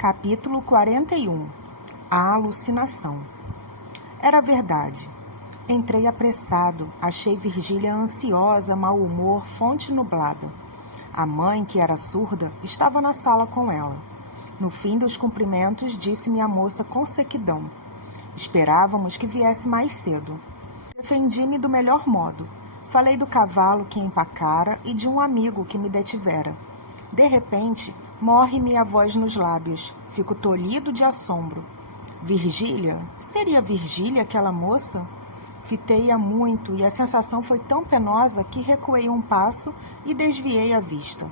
Capítulo 41. A alucinação. Era verdade. Entrei apressado, achei Virgília ansiosa, mau humor, fonte nublada. A mãe, que era surda, estava na sala com ela. No fim dos cumprimentos, disse-me a moça com sequidão. Esperávamos que viesse mais cedo. Defendi-me do melhor modo. Falei do cavalo que empacara e de um amigo que me detivera. De repente, morre-me a voz nos lábios. Fico tolhido de assombro. Virgília? Seria Virgília aquela moça? Fitei-a muito e a sensação foi tão penosa que recuei um passo e desviei a vista.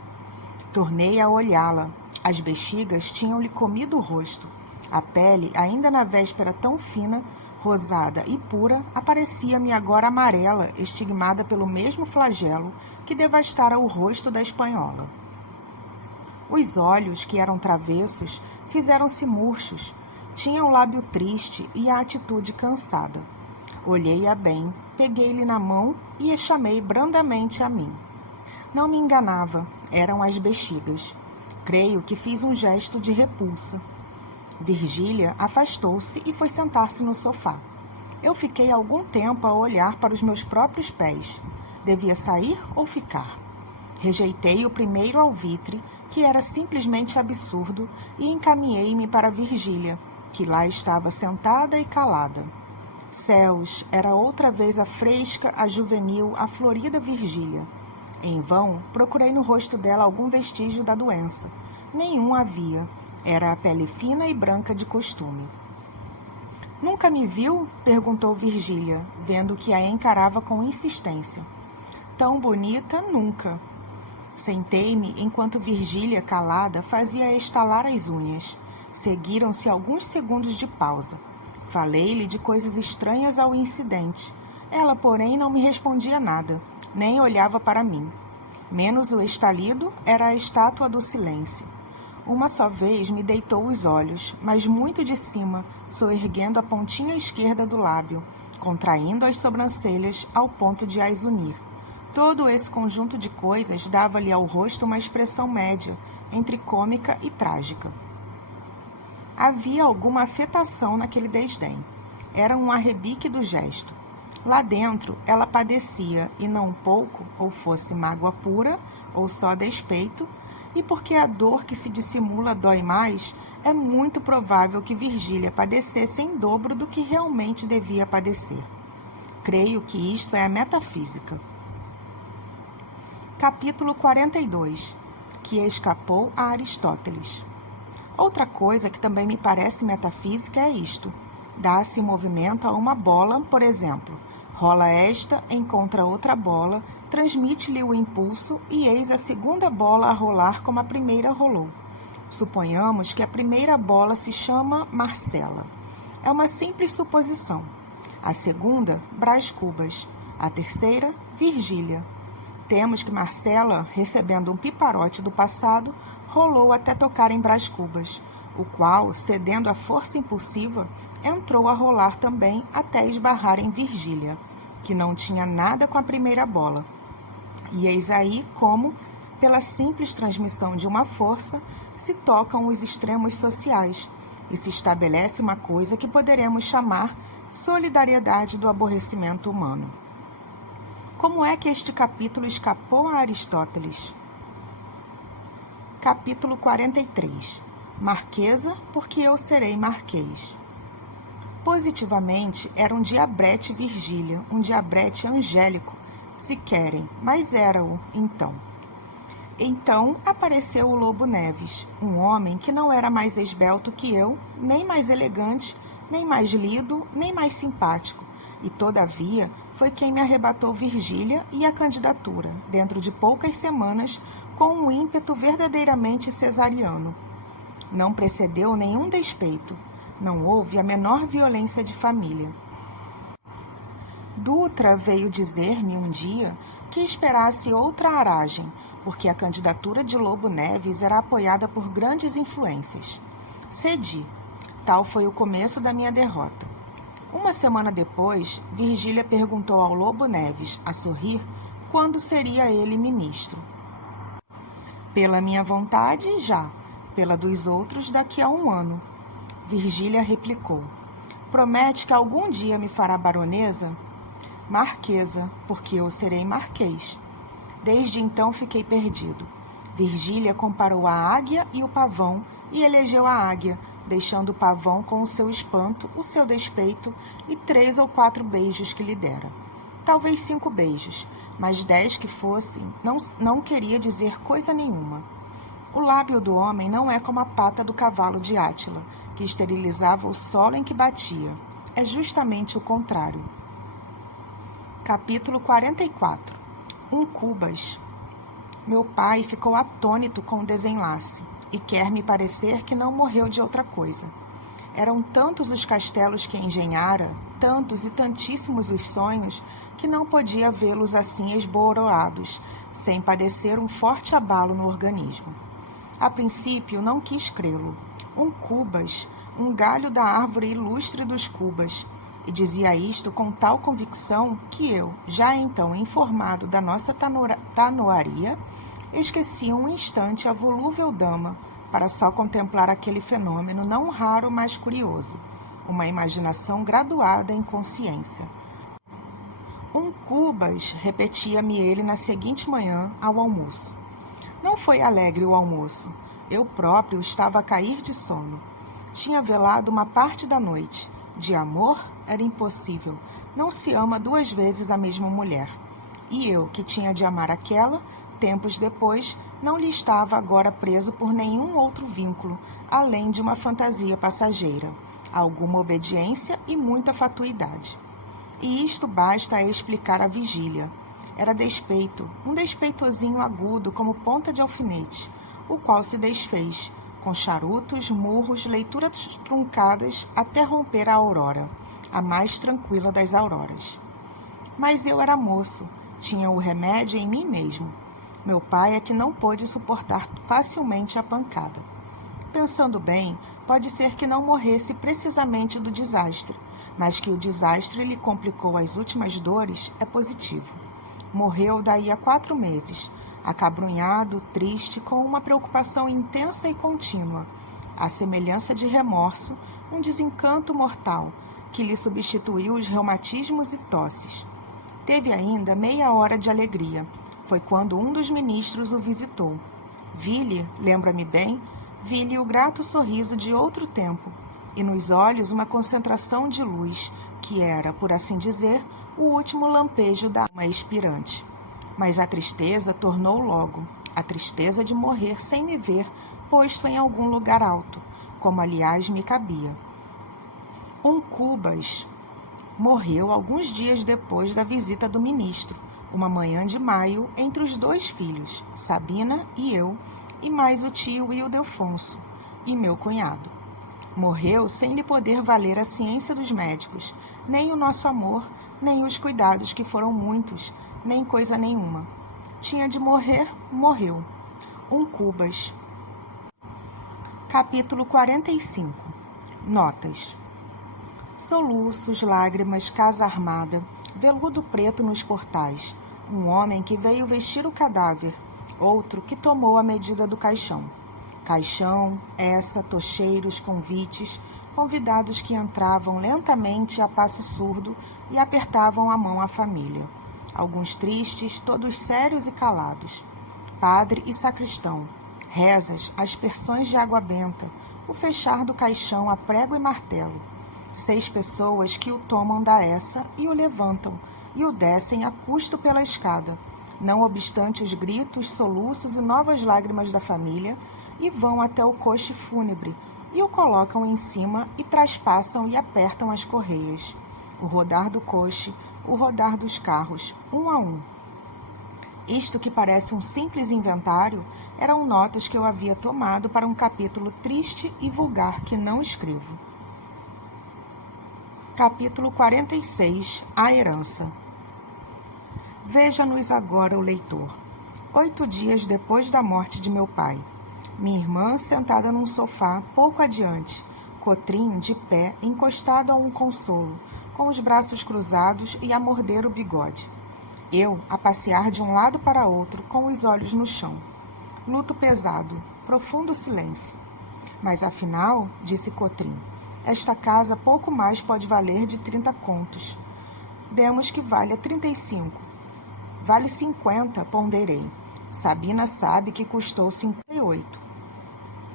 Tornei a olhá-la. As bexigas tinham-lhe comido o rosto. A pele, ainda na véspera tão fina, rosada e pura, aparecia-me agora amarela, estigmada pelo mesmo flagelo que devastara o rosto da espanhola. Os olhos, que eram travessos, fizeram-se murchos. Tinha o lábio triste e a atitude cansada. Olhei-a bem, peguei-lhe na mão e a chamei brandamente a mim. Não me enganava, eram as bexigas. Creio que fiz um gesto de repulsa. Virgília afastou-se e foi sentar-se no sofá. Eu fiquei algum tempo a olhar para os meus próprios pés. Devia sair ou ficar? Rejeitei o primeiro alvitre, que era simplesmente absurdo, e encaminhei-me para Virgília, que lá estava sentada e calada. Céus, era outra vez a fresca, a juvenil, a florida Virgília. Em vão, procurei no rosto dela algum vestígio da doença. Nenhum havia. Era a pele fina e branca de costume. Nunca me viu? Perguntou Virgília, vendo que a encarava com insistência. Tão bonita, nunca. Sentei-me enquanto Virgília, calada, fazia estalar as unhas. Seguiram-se alguns segundos de pausa. Falei-lhe de coisas estranhas ao incidente. Ela, porém, não me respondia nada, nem olhava para mim. Menos o estalido era a estátua do silêncio. Uma só vez me deitou os olhos, mas muito de cima, soerguendo a pontinha esquerda do lábio, contraindo as sobrancelhas ao ponto de as unir. Todo esse conjunto de coisas dava-lhe ao rosto uma expressão média, entre cômica e trágica. Havia alguma afetação naquele desdém. Era um arrebique do gesto. Lá dentro, ela padecia, e não pouco, ou fosse mágoa pura, ou só despeito, e porque a dor que se dissimula dói mais, é muito provável que Virgília padecesse em dobro do que realmente devia padecer. Creio que isto é a metafísica. Capítulo 42. Que escapou a Aristóteles. Outra coisa que também me parece metafísica é isto. Dá-se movimento a uma bola, por exemplo. Rola esta, encontra outra bola, transmite-lhe o impulso e eis a segunda bola a rolar como a primeira rolou. Suponhamos que a primeira bola se chama Marcela. É uma simples suposição. A segunda, Brás Cubas. A terceira, Virgília. Temos que Marcela, recebendo um piparote do passado, rolou até tocar em Brás Cubas, o qual, cedendo à força impulsiva, entrou a rolar também até esbarrar em Virgília, que não tinha nada com a primeira bola. E eis aí como, pela simples transmissão de uma força, se tocam os extremos sociais e se estabelece uma coisa que poderemos chamar solidariedade do aborrecimento humano. Como é que este capítulo escapou a Aristóteles? Capítulo 43. Marquesa, porque eu serei marquês. Positivamente, era um diabrete Virgília, um diabrete angélico, se querem, mas era-o, então. Então apareceu o Lobo Neves, um homem que não era mais esbelto que eu, nem mais elegante, nem mais lido, nem mais simpático, e, todavia, foi quem me arrebatou Virgília e a candidatura, dentro de poucas semanas, com um ímpeto verdadeiramente cesariano. Não precedeu nenhum despeito, não houve a menor violência de família. Dutra veio dizer-me um dia que esperasse outra aragem, porque a candidatura de Lobo Neves era apoiada por grandes influências. Cedi. Tal foi o começo da minha derrota. Uma semana depois, Virgília perguntou ao Lobo Neves, a sorrir, quando seria ele ministro. Pela minha vontade, já. pela dos outros daqui a 1 ano. Virgília replicou: promete que algum dia me fará baronesa? Marquesa, porque eu serei marquês. Desde então fiquei perdido. Virgília comparou a águia e o pavão e elegeu a águia, deixando o pavão com o seu espanto, o seu despeito e 3 ou 4 beijos que lhe dera. Talvez 5 beijos, mas 10 que fossem, não queria dizer coisa nenhuma. O lábio do homem não é como a pata do cavalo de Átila, que esterilizava o solo em que batia. É justamente o contrário. Capítulo 44. Cubas. Meu pai ficou atônito com o desenlace e quer me parecer que não morreu de outra coisa. Eram tantos os castelos que engenhara, tantos e tantíssimos os sonhos, que não podia vê-los assim esboroados, sem padecer um forte abalo no organismo. A princípio não quis crê-lo. Cubas, um galho da árvore ilustre dos Cubas, e dizia isto com tal convicção que eu, já então informado da nossa tanoaria, esqueci um instante a volúvel dama para só contemplar aquele fenômeno não raro, mas curioso, uma imaginação graduada em consciência. Cubas, repetia-me ele na seguinte manhã ao almoço. Não foi alegre o almoço. Eu próprio estava a cair de sono. Tinha velado uma parte da noite. De amor era impossível. Não se ama 2 vezes a mesma mulher. E eu, que tinha de amar aquela, tempos depois, não lhe estava agora preso por nenhum outro vínculo, além de uma fantasia passageira, alguma obediência e muita fatuidade. E isto basta a explicar a vigília. Era despeito, um despeitozinho agudo como ponta de alfinete, o qual se desfez, com charutos, murros, leituras truncadas, até romper a aurora, a mais tranquila das auroras. Mas eu era moço, tinha o remédio em mim mesmo. Meu pai é que não pôde suportar facilmente a pancada. Pensando bem, pode ser que não morresse precisamente do desastre, mas que o desastre lhe complicou as últimas dores é positivo. Morreu daí a 4 meses, acabrunhado, triste, com uma preocupação intensa e contínua, à semelhança de remorso, um desencanto mortal, que lhe substituiu os reumatismos e tosses. Teve ainda meia hora de alegria. Foi quando um dos ministros o visitou. Vi-lhe, lembra-me bem, vi-lhe o grato sorriso de outro tempo, e nos olhos uma concentração de luz, que era, por assim dizer, o último lampejo da alma expirante. Mas a tristeza tornou logo, a tristeza de morrer sem me ver, posto em algum lugar alto, como aliás me cabia. Cubas morreu alguns dias depois da visita do ministro, uma manhã de maio, entre os 2 filhos, Sabina e eu, e mais o tio Ildefonso, e meu cunhado. Morreu sem lhe poder valer a ciência dos médicos, nem o nosso amor, nem os cuidados, que foram muitos, nem coisa nenhuma. Tinha de morrer, morreu. Cubas. Capítulo 45. Notas. Soluços, lágrimas, casa armada, veludo preto nos portais, um homem que veio vestir o cadáver, outro que tomou a medida do caixão. Caixão, tocheiros, convites, convidados que entravam lentamente a passo surdo e apertavam a mão à família. Alguns tristes, todos sérios e calados. Padre e sacristão, rezas, aspersões de água benta, o fechar do caixão a prego e martelo. 6 pessoas que o tomam da essa e o levantam, e o descem a custo pela escada, não obstante os gritos, soluços e novas lágrimas da família, e vão até o coche fúnebre, e o colocam em cima e traspassam e apertam as correias. O rodar do coche, o rodar dos carros, um a um. Isto que parece um simples inventário, eram notas que eu havia tomado para um capítulo triste e vulgar que não escrevo. Capítulo 46. A herança. Veja-nos agora o leitor. 8 dias depois da morte de meu pai. Minha irmã sentada num sofá, pouco adiante, Cotrim de pé, encostado a um consolo, com os braços cruzados e a morder o bigode. Eu, a passear de um lado para outro, com os olhos no chão. Luto pesado, profundo silêncio. Mas afinal, disse Cotrim, esta casa pouco mais pode valer de 30 contos. Demos que valha 35. Vale 50, ponderei. Sabina sabe que custou 58.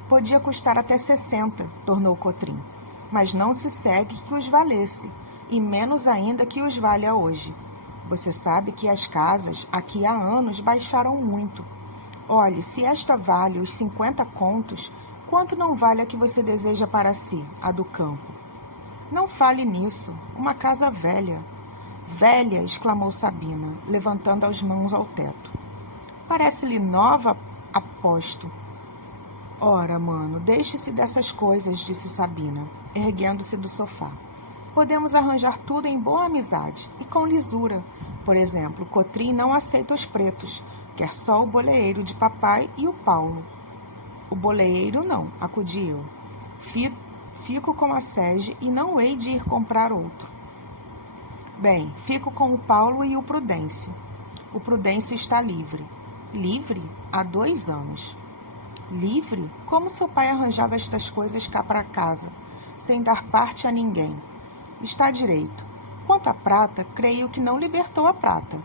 Podia custar até 60, tornou Cotrim, mas não se segue que os valesse, e menos ainda que os valha hoje. Você sabe que as casas, aqui há anos, baixaram muito. Olhe, se esta vale os 50 contos, quanto não vale a que você deseja para si, a do campo? Não fale nisso, uma casa velha. Velha, exclamou Sabina, levantando as mãos ao teto. Parece-lhe nova, aposto. Ora, mano, deixe-se dessas coisas, disse Sabina, erguendo-se do sofá. Podemos arranjar tudo em boa amizade e com lisura. Por exemplo, Cotrim não aceita os pretos, quer só o boleeiro de papai e o Paulo. O boleeiro não, acudi eu. Fico com a Sege e não hei de ir comprar outro. Bem, fico com o Paulo e o Prudêncio. O Prudêncio está livre. Livre? Há 2 anos. Livre? Como seu pai arranjava estas coisas cá para casa, sem dar parte a ninguém? Está direito. Quanto à prata, creio que não libertou a prata.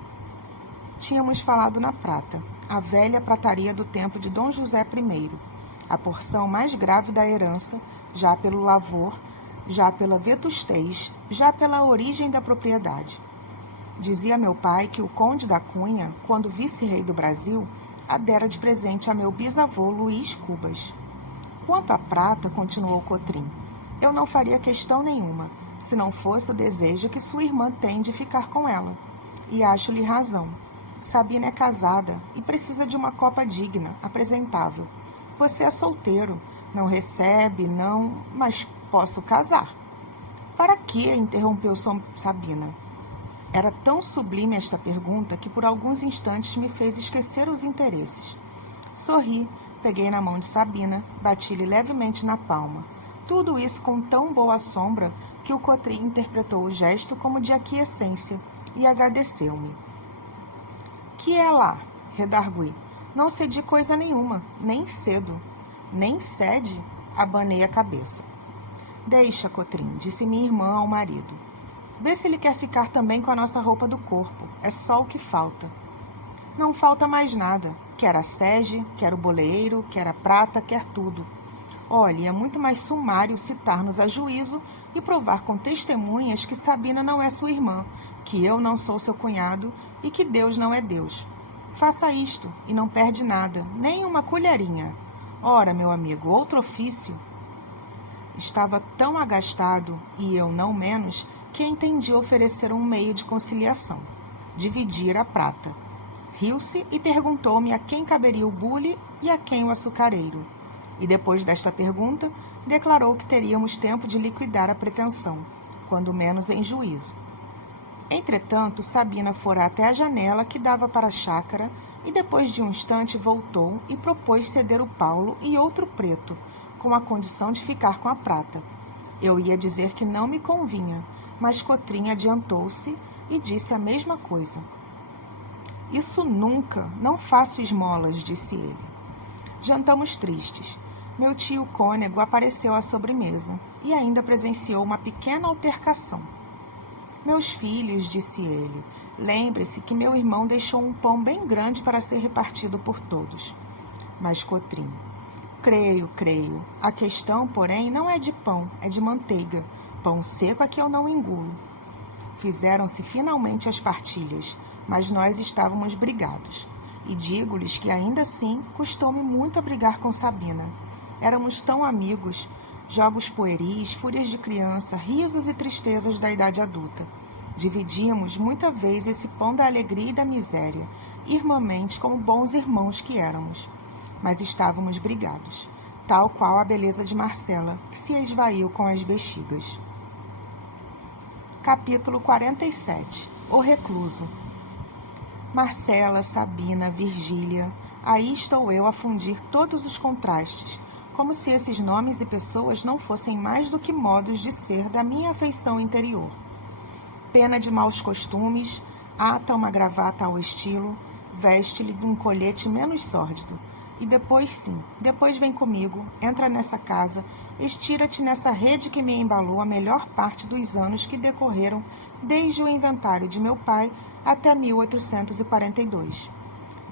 Tínhamos falado na prata, a velha prataria do tempo de Dom José I, a porção mais grave da herança, já pelo lavor, já pela vetustez, já pela origem da propriedade. Dizia meu pai que o conde da Cunha, quando vice-rei do Brasil, a dera de presente a meu bisavô Luís Cubas. Quanto à prata, continuou Cotrim, eu não faria questão nenhuma, se não fosse o desejo que sua irmã tem de ficar com ela. E acho-lhe razão. Sabina é casada e precisa de uma copa digna, apresentável. Você é solteiro, não recebe, não, mas posso casar. Para quê? Interrompeu Sabina. Era tão sublime esta pergunta que por alguns instantes me fez esquecer os interesses. Sorri, peguei na mão de Sabina, bati-lhe levemente na palma. Tudo isso com tão boa sombra que o Cotrim interpretou o gesto como de aquiescência e agradeceu-me. Que é lá? Redargui. Não cedi coisa nenhuma, nem cedo. Nem cede? Abanei a cabeça. Deixa, Cotrim, disse minha irmã ao marido. Vê se ele quer ficar também com a nossa roupa do corpo. É só o que falta. Não falta mais nada. Quer a sege, quer o boleeiro, quer a prata, quer tudo. Olhe, é muito mais sumário citar-nos a juízo e provar com testemunhas que Sabina não é sua irmã, que eu não sou seu cunhado e que Deus não é Deus. Faça isto e não perde nada, nem uma colherinha. Ora, meu amigo, outro ofício. Estava tão agastado, e eu não menos, que entendi oferecer um meio de conciliação. Dividir a prata. Riu-se e perguntou-me a quem caberia o bule e a quem o açucareiro. E depois desta pergunta, declarou que teríamos tempo de liquidar a pretensão, quando menos em juízo. Entretanto, Sabina fora até a janela que dava para a chácara e depois de um instante voltou e propôs ceder o Paulo e outro preto, com a condição de ficar com a prata. Eu ia dizer que não me convinha, mas Cotrim adiantou-se e disse a mesma coisa. Isso nunca, não faço esmolas, disse ele. Jantamos tristes. Meu tio cônego apareceu à sobremesa e ainda presenciou uma pequena altercação. Meus filhos, disse ele, lembre-se que meu irmão deixou um pão bem grande para ser repartido por todos. Mas Cotrim, creio. A questão, porém, não é de pão, é de manteiga. Pão seco é que eu não engulo. Fizeram-se finalmente as partilhas, mas nós estávamos brigados. E digo-lhes que, ainda assim, custou-me muito a brigar com Sabina. Éramos tão amigos, jogos pueris, fúrias de criança, risos e tristezas da idade adulta. Dividíamos, muita vez, esse pão da alegria e da miséria, irmãmente como bons irmãos que éramos. Mas estávamos brigados, tal qual a beleza de Marcela, que se esvaiu com as bexigas. Capítulo 47. O recluso. Marcela, Sabina, Virgília, aí estou eu a fundir todos os contrastes, como se esses nomes e pessoas não fossem mais do que modos de ser da minha afeição interior. Pena de maus costumes, ata uma gravata ao estilo, veste-lhe um colhete menos sórdido, E depois sim, depois vem comigo, entra nessa casa, estira-te nessa rede que me embalou a melhor parte dos anos que decorreram desde o inventário de meu pai até 1842.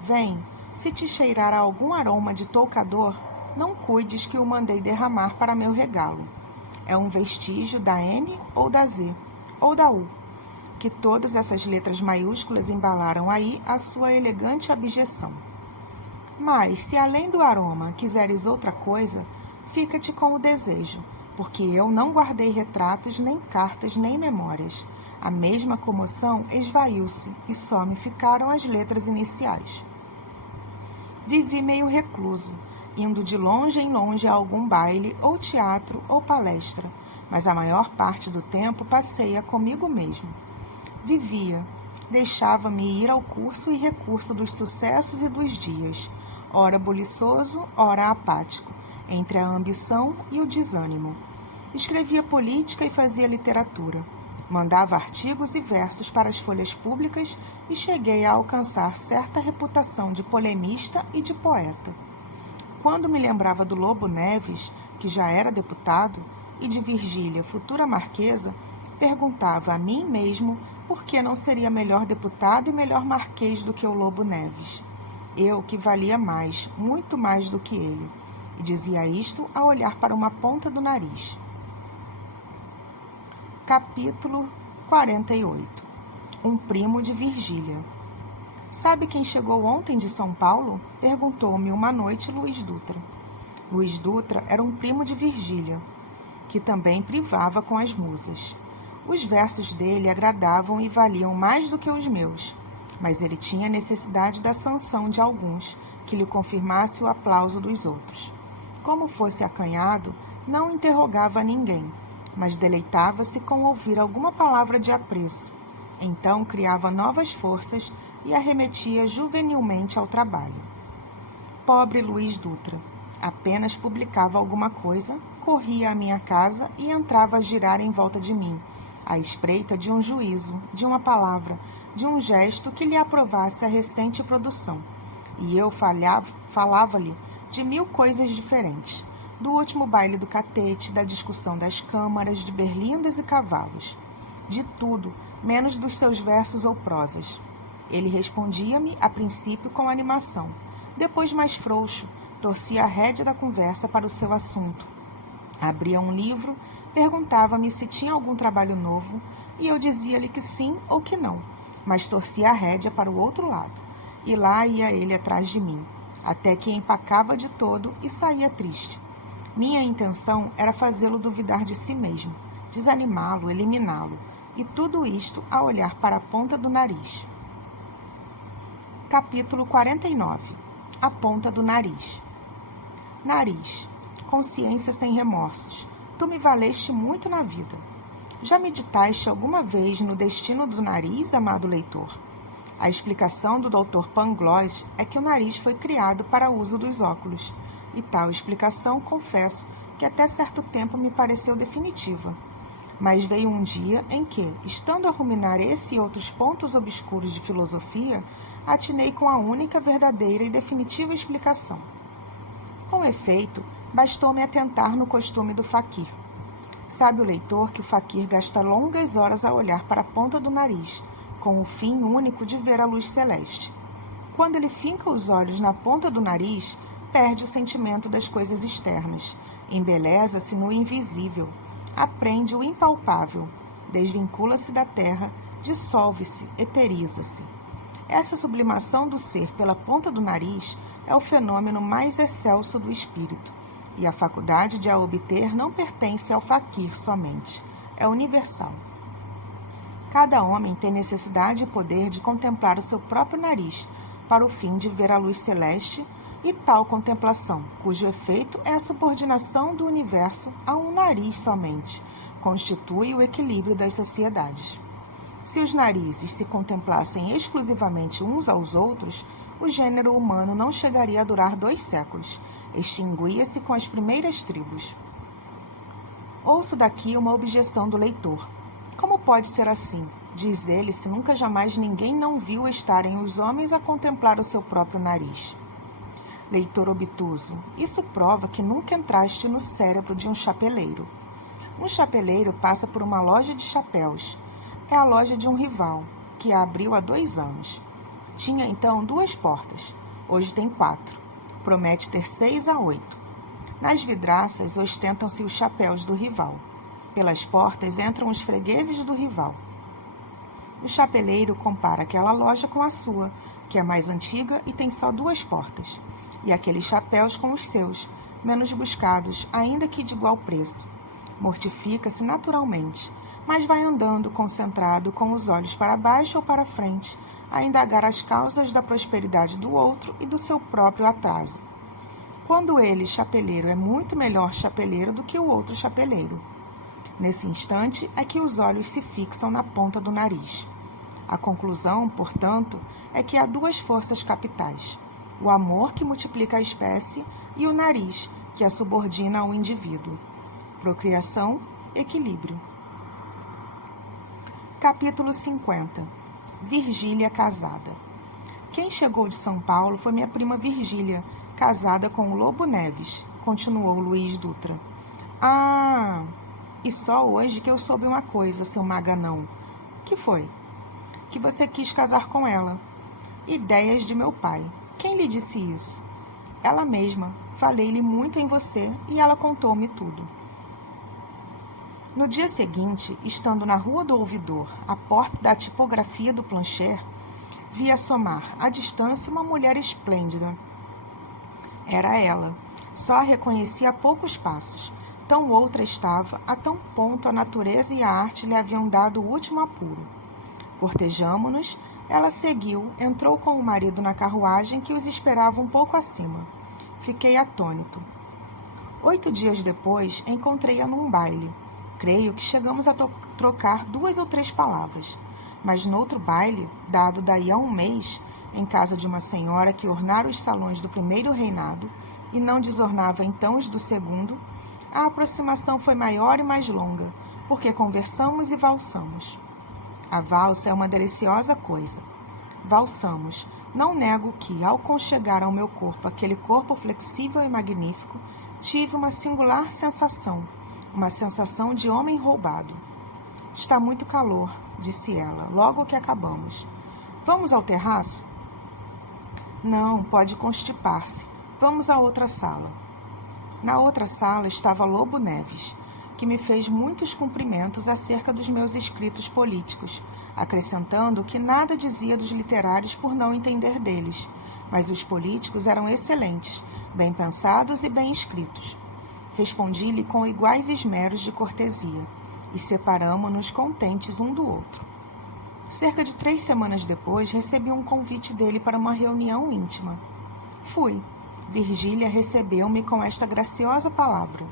Vem, se te cheirar a algum aroma de toucador, não cuides que o mandei derramar para meu regalo. É um vestígio da N ou da Z, ou da U, que todas essas letras maiúsculas embalaram aí a sua elegante abjeção. Mas, se além do aroma quiseres outra coisa, fica-te com o desejo, porque eu não guardei retratos, nem cartas, nem memórias. A mesma comoção esvaiu-se e só me ficaram as letras iniciais. Vivi meio recluso, indo de longe em longe a algum baile, ou teatro, ou palestra, mas a maior parte do tempo passei-a comigo mesmo. Vivia, deixava-me ir ao curso e recurso dos sucessos e dos dias, ora buliçoso, ora apático, entre a ambição e o desânimo. Escrevia política e fazia literatura. Mandava artigos e versos para as folhas públicas e cheguei a alcançar certa reputação de polemista e de poeta. Quando me lembrava do Lobo Neves, que já era deputado, e de Virgília, futura marquesa, perguntava a mim mesmo por que não seria melhor deputado e melhor marquês do que o Lobo Neves. Eu, que valia mais, muito mais do que ele, e dizia isto a olhar para uma ponta do nariz. Capítulo 48. Um primo de Virgília. Sabe quem chegou ontem de São Paulo? Perguntou-me uma noite Luiz Dutra. Luiz Dutra era um primo de Virgília, que também privava com as musas. Os versos dele agradavam e valiam mais do que os meus, mas ele tinha necessidade da sanção de alguns, que lhe confirmasse o aplauso dos outros. Como fosse acanhado, não interrogava ninguém, mas deleitava-se com ouvir alguma palavra de apreço. Então criava novas forças e arremetia juvenilmente ao trabalho. Pobre Luiz Dutra! Apenas publicava alguma coisa, corria à minha casa e entrava a girar em volta de mim, à espreita de um juízo, de uma palavra, de um gesto que lhe aprovasse a recente produção. E eu falava-lhe de 1000 coisas diferentes, do último baile do catete, da discussão das câmaras, de berlindas e cavalos, de tudo, menos dos seus versos ou prosas. Ele respondia-me, a princípio, com animação, depois mais frouxo, torcia a rédea da conversa para o seu assunto. Abria um livro, perguntava-me se tinha algum trabalho novo, e eu dizia-lhe que sim ou que não, mas torcia a rédea para o outro lado, e lá ia ele atrás de mim, até que empacava de todo e saía triste. Minha intenção era fazê-lo duvidar de si mesmo, desanimá-lo, eliminá-lo, e tudo isto a olhar para a ponta do nariz. Capítulo 49. A ponta do nariz. Nariz, consciência sem remorsos, tu me valeste muito na vida. Já meditaste alguma vez no destino do nariz, amado leitor? A explicação do Dr. Pangloss é que o nariz foi criado para o uso dos óculos, e tal explicação, confesso, que até certo tempo me pareceu definitiva. Mas veio um dia em que, estando a ruminar esse e outros pontos obscuros de filosofia, atinei com a única verdadeira e definitiva explicação. Com efeito, bastou-me atentar no costume do faquir. Sabe o leitor que o faquir gasta longas horas a olhar para a ponta do nariz, com o fim único de ver a luz celeste. Quando ele finca os olhos na ponta do nariz, perde o sentimento das coisas externas, embeleza-se no invisível, aprende o impalpável, desvincula-se da terra, dissolve-se, eteriza-se. Essa sublimação do ser pela ponta do nariz é o fenômeno mais excelso do espírito, e a faculdade de a obter não pertence ao faquir somente, é universal. Cada homem tem necessidade e poder de contemplar o seu próprio nariz, para o fim de ver a luz celeste, e tal contemplação, cujo efeito é a subordinação do universo a um nariz somente, constitui o equilíbrio das sociedades. Se os narizes se contemplassem exclusivamente uns aos outros, o gênero humano não chegaria a durar 2 séculos, extinguia-se com as primeiras tribos. Ouço daqui uma objeção do leitor. Como pode ser assim? Diz ele, se nunca jamais ninguém não viu estarem os homens a contemplar o seu próprio nariz. Leitor obtuso, isso prova que nunca entraste no cérebro de um chapeleiro. Um chapeleiro passa por uma loja de chapéus. É a loja de um rival, que a abriu há 2 anos. Tinha então 2 portas. Hoje tem 4. Promete ter 6 a 8. Nas vidraças ostentam-se os chapéus do rival. Pelas portas entram os fregueses do rival. O chapeleiro compara aquela loja com a sua, que é mais antiga e tem só 2 portas, e aqueles chapéus com os seus, menos buscados, ainda que de igual preço. Mortifica-se naturalmente, mas vai andando concentrado com os olhos para baixo ou para frente, a indagar as causas da prosperidade do outro e do seu próprio atraso. Quando ele, chapeleiro, é muito melhor chapeleiro do que o outro chapeleiro. Nesse instante é que os olhos se fixam na ponta do nariz. A conclusão, portanto, é que há 2 forças capitais: o amor, que multiplica a espécie, e o nariz, que a subordina ao indivíduo. Procriação, equilíbrio. Capítulo 50. Virgília casada. Quem chegou de São Paulo foi minha prima Virgília, casada com o Lobo Neves, continuou Luiz Dutra. Ah, e só hoje que eu soube uma coisa, seu maganão. Que foi? Que você quis casar com ela. Ideias de meu pai. Quem lhe disse isso? Ela mesma. Falei-lhe muito em você e ela contou-me tudo. No dia seguinte, estando na Rua do Ouvidor, à porta da tipografia do Plancher, vi assomar, à distância, uma mulher esplêndida. Era ela. Só a reconheci a poucos passos. Tão outra estava, a tão ponto a natureza e a arte lhe haviam dado o último apuro. Cortejamo-nos, ela seguiu, entrou com o marido na carruagem que os esperava um pouco acima. Fiquei atônito. 8 dias depois, encontrei-a num baile. Creio que chegamos a trocar 2 ou 3 palavras. Mas noutro baile, dado daí a 1 mês, em casa de uma senhora que ornara os salões do primeiro reinado e não desornava então os do segundo, a aproximação foi maior e mais longa, porque conversamos e valsamos. A valsa é uma deliciosa coisa. Valsamos. Não nego que, ao conchegar ao meu corpo aquele corpo flexível e magnífico, tive uma singular sensação, uma sensação de homem roubado. Está muito calor, disse ela, logo que acabamos. Vamos ao terraço? Não, pode constipar-se. Vamos à outra sala. Na outra sala estava Lobo Neves, que me fez muitos cumprimentos acerca dos meus escritos políticos, acrescentando que nada dizia dos literários por não entender deles, mas os políticos eram excelentes, bem pensados e bem escritos. Respondi-lhe com iguais esmeros de cortesia, e separamo-nos contentes um do outro. Cerca de 3 semanas depois, recebi um convite dele para uma reunião íntima. Fui. Virgília recebeu-me com esta graciosa palavra: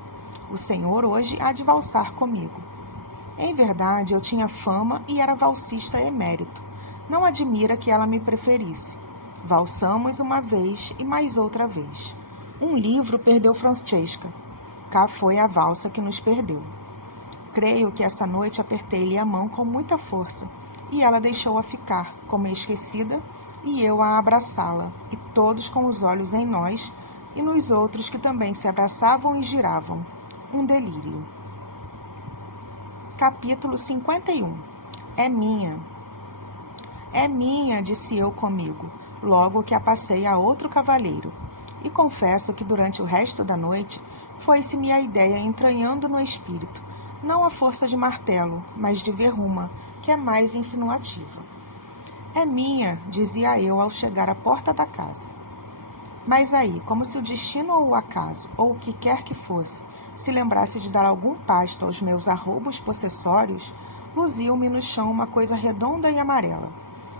o senhor hoje há de valsar comigo. Em verdade, eu tinha fama e era valsista emérito. Não admira que ela me preferisse. Valsamos uma vez e mais outra vez. Um livro perdeu Francesca. Cá foi a valsa que nos perdeu. Creio que essa noite apertei-lhe a mão com muita força, e ela deixou-a ficar, como esquecida, e eu a abraçá-la, e todos com os olhos em nós e nos outros que também se abraçavam e giravam. Um delírio. Capítulo 51. É minha. É minha, disse eu comigo, logo que a passei a outro cavalheiro, e confesso que durante o resto da noite foi-se-me a ideia entranhando no espírito, não a força de martelo, mas de verruma, que é mais insinuativa. É minha, dizia eu ao chegar à porta da casa. Mas aí, como se o destino ou o acaso, ou o que quer que fosse, se lembrasse de dar algum pasto aos meus arroubos possessórios, luziu-me no chão uma coisa redonda e amarela.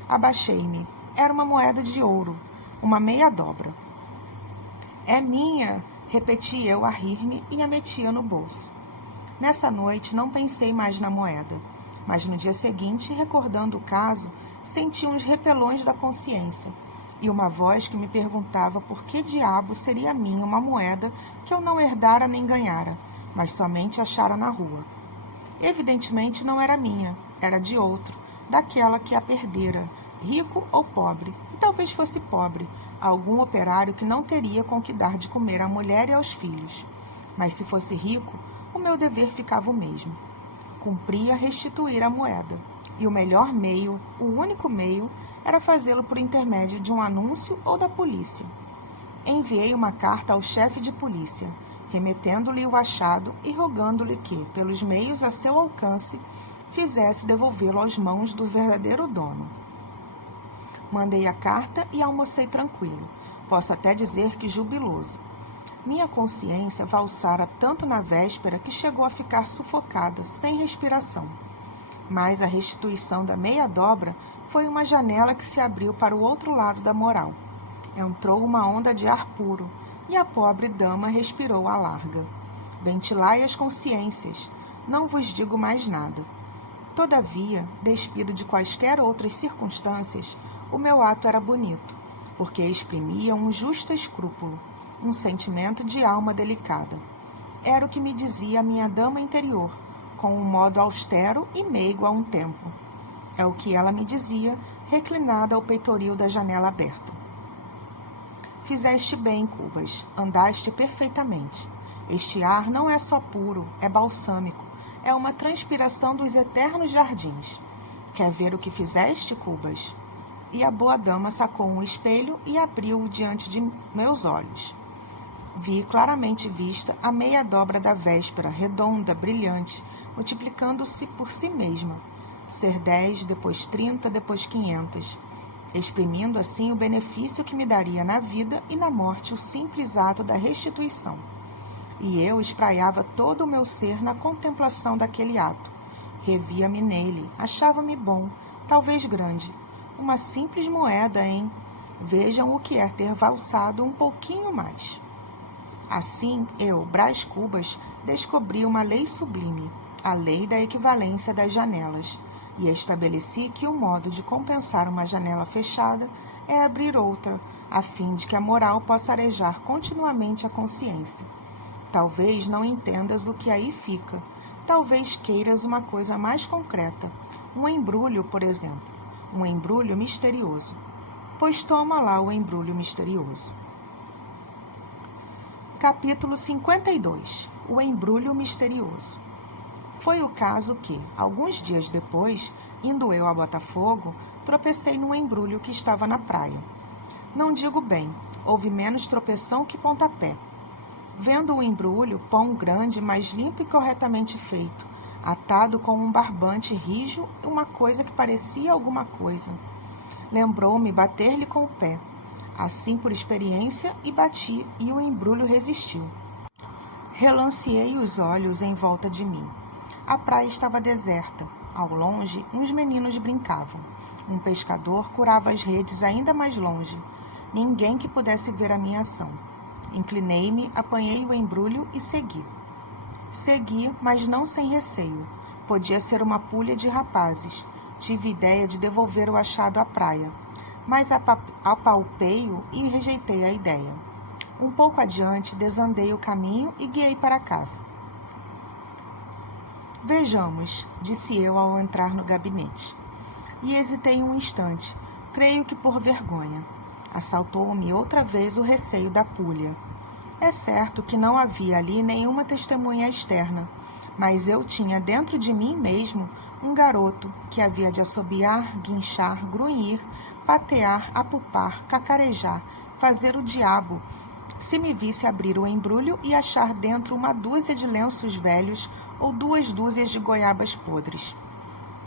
Abaixei-me. Era uma moeda de ouro, uma meia dobra. É minha, repeti eu a rir-me e a metia no bolso. Nessa noite não pensei mais na moeda, mas no dia seguinte, recordando o caso, senti uns repelões da consciência e uma voz que me perguntava por que diabo seria minha uma moeda que eu não herdara nem ganhara, mas somente achara na rua. Evidentemente não era minha, era de outro, daquela que a perdera, rico ou pobre, e talvez fosse pobre, algum operário que não teria com que dar de comer à mulher e aos filhos. Mas se fosse rico, o meu dever ficava o mesmo. Cumpria restituir a moeda, e o melhor meio, o único meio, era fazê-lo por intermédio de um anúncio ou da polícia. Enviei uma carta ao chefe de polícia, remetendo-lhe o achado e rogando-lhe que, pelos meios a seu alcance, fizesse devolvê-lo às mãos do verdadeiro dono. Mandei a carta e almocei tranquilo, posso até dizer que jubiloso. Minha consciência valsara tanto na véspera que chegou a ficar sufocada, sem respiração. Mas a restituição da meia dobra foi uma janela que se abriu para o outro lado da moral. Entrou uma onda de ar puro, e a pobre dama respirou à larga. Ventilai as consciências, não vos digo mais nada. Todavia, despido de quaisquer outras circunstâncias, o meu ato era bonito, porque exprimia um justo escrúpulo, um sentimento de alma delicada. Era o que me dizia a minha dama interior, com um modo austero e meigo a um tempo. É o que ela me dizia, reclinada ao peitoril da janela aberta. Fizeste bem, Cubas, andaste perfeitamente. Este ar não é só puro, é balsâmico, é uma transpiração dos eternos jardins. Quer ver o que fizeste, Cubas? E a boa dama sacou um espelho e abriu-o diante de meus olhos. Vi claramente vista a meia dobra da véspera, redonda, brilhante, multiplicando-se por si mesma. Ser 10, depois 30, depois 500. Exprimindo assim o benefício que me daria na vida e na morte o simples ato da restituição. E eu espraiava todo o meu ser na contemplação daquele ato. Revia-me nele, achava-me bom, talvez grande. Uma simples moeda, hein? Vejam o que é ter valsado um pouquinho mais. Assim, eu, Brás Cubas, descobri uma lei sublime, a lei da equivalência das janelas, e estabeleci que o modo de compensar uma janela fechada é abrir outra, a fim de que a moral possa arejar continuamente a consciência. Talvez não entendas o que aí fica, talvez queiras uma coisa mais concreta, um embrulho, por exemplo, um embrulho misterioso. Pois toma lá o embrulho misterioso. Capítulo 52. O embrulho misterioso. Foi o caso que, alguns dias depois, indo eu a Botafogo, tropecei num embrulho que estava na praia. Não digo bem, houve menos tropeção que pontapé. Vendo o embrulho, pão grande, mas limpo e corretamente feito, atado com um barbante rijo e uma coisa que parecia alguma coisa. Lembrou-me bater-lhe com o pé. Assim, por experiência, e bati, e o embrulho resistiu. Relanceei os olhos em volta de mim. A praia estava deserta. Ao longe, uns meninos brincavam. Um pescador curava as redes ainda mais longe. Ninguém que pudesse ver a minha ação. Inclinei-me, apanhei o embrulho e segui. Segui, mas não sem receio. Podia ser uma pulha de rapazes. Tive ideia de devolver o achado à praia, mas apalpei-o e rejeitei a ideia. Um pouco adiante, desandei o caminho e guiei para casa. Vejamos, disse eu ao entrar no gabinete. E hesitei um instante, creio que por vergonha. Assaltou-me outra vez o receio da pulha. É certo que não havia ali nenhuma testemunha externa, mas eu tinha dentro de mim mesmo um garoto que havia de assobiar, guinchar, grunhir, patear, apupar, cacarejar, fazer o diabo, se me visse abrir o embrulho e achar dentro uma dúzia de lenços velhos ou 2 dúzias de goiabas podres.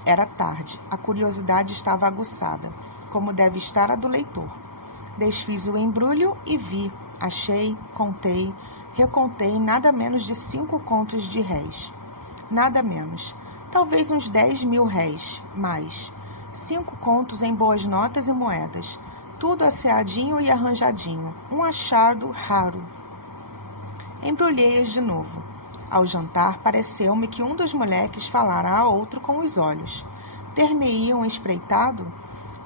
Era tarde, a curiosidade estava aguçada, como deve estar a do leitor. Desfiz o embrulho e vi, achei, contei, recontei nada menos de 5 contos de réis. Nada menos, talvez uns 10.000 réis, mais. 5 contos em boas notas e moedas, tudo asseadinho e arranjadinho, um achado raro. Embrulhei-as de novo. Ao jantar, pareceu-me que um dos moleques falara a outro com os olhos. Ter-me-iam espreitado?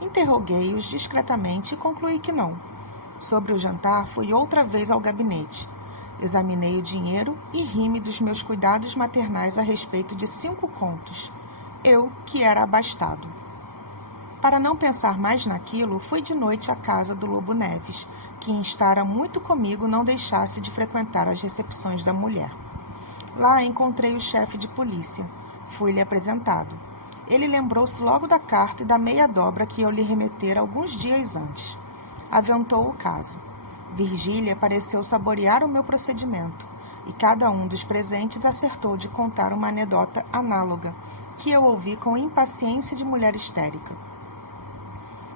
Interroguei-os discretamente e concluí que não. Sobre o jantar, fui outra vez ao gabinete. Examinei o dinheiro e ri-me dos meus cuidados maternais a respeito de 5 contos. Eu, que era abastado. Para não pensar mais naquilo, fui de noite à casa do Lobo Neves, que instara muito comigo não deixasse de frequentar as recepções da mulher. Lá encontrei o chefe de polícia. Fui-lhe apresentado. Ele lembrou-se logo da carta e da meia dobra que eu lhe remetera alguns dias antes. Aventou o caso. Virgília pareceu saborear o meu procedimento, e cada um dos presentes acertou de contar uma anedota análoga, que eu ouvi com impaciência de mulher histérica.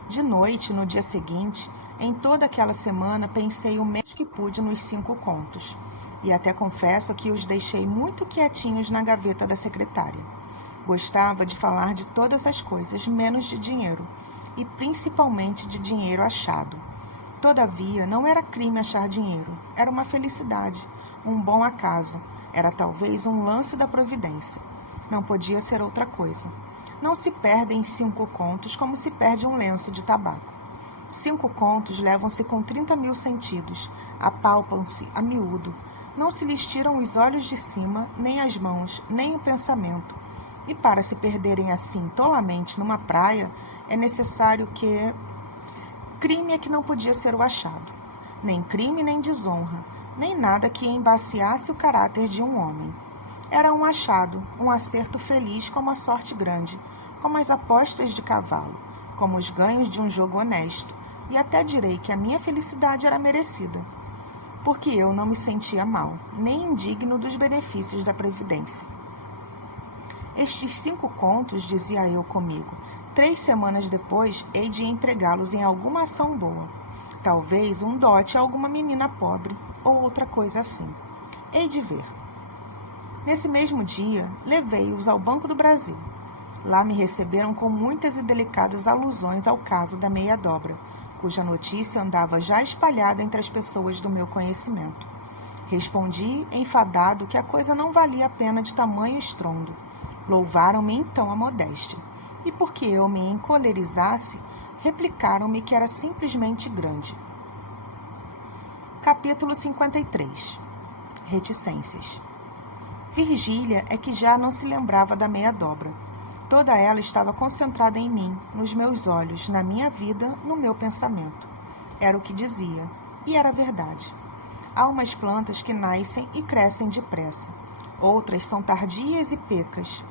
De noite, no dia seguinte, em toda aquela semana, pensei o menos que pude nos 5 contos, e até confesso que os deixei muito quietinhos na gaveta da secretária. Gostava de falar de todas as coisas, menos de dinheiro, e principalmente de dinheiro achado. Todavia, não era crime achar dinheiro, era uma felicidade, um bom acaso, era talvez um lance da providência. Não podia ser outra coisa. Não se perdem 5 contos como se perde um lenço de tabaco. 5 contos levam-se com 30.000 sentidos, apalpam-se a miúdo. Não se lhes tiram os olhos de cima, nem as mãos, nem o pensamento. E para se perderem assim tolamente numa praia, é necessário que... Crime é que não podia ser o achado. Nem crime, nem desonra, nem nada que embaciasse o caráter de um homem. Era um achado, um acerto feliz como a sorte grande, como as apostas de cavalo, como os ganhos de um jogo honesto, e até direi que a minha felicidade era merecida, porque eu não me sentia mal, nem indigno dos benefícios da previdência. Estes 5 contos, dizia eu comigo, 3 semanas depois hei de empregá-los em alguma ação boa, talvez um dote a alguma menina pobre, ou outra coisa assim. Hei de ver. Nesse mesmo dia, levei-os ao Banco do Brasil. Lá me receberam com muitas e delicadas alusões ao caso da meia dobra, cuja notícia andava já espalhada entre as pessoas do meu conhecimento. Respondi, enfadado, que a coisa não valia a pena de tamanho estrondo. Louvaram-me então a modéstia, e porque eu me encolerizasse, replicaram-me que era simplesmente grande. Capítulo 53. Reticências. Virgília é que já não se lembrava da meia dobra. Toda ela estava concentrada em mim, nos meus olhos, na minha vida, no meu pensamento. Era o que dizia, e era verdade. Há umas plantas que nascem e crescem depressa. Outras são tardias e pecas.